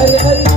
Hari Hari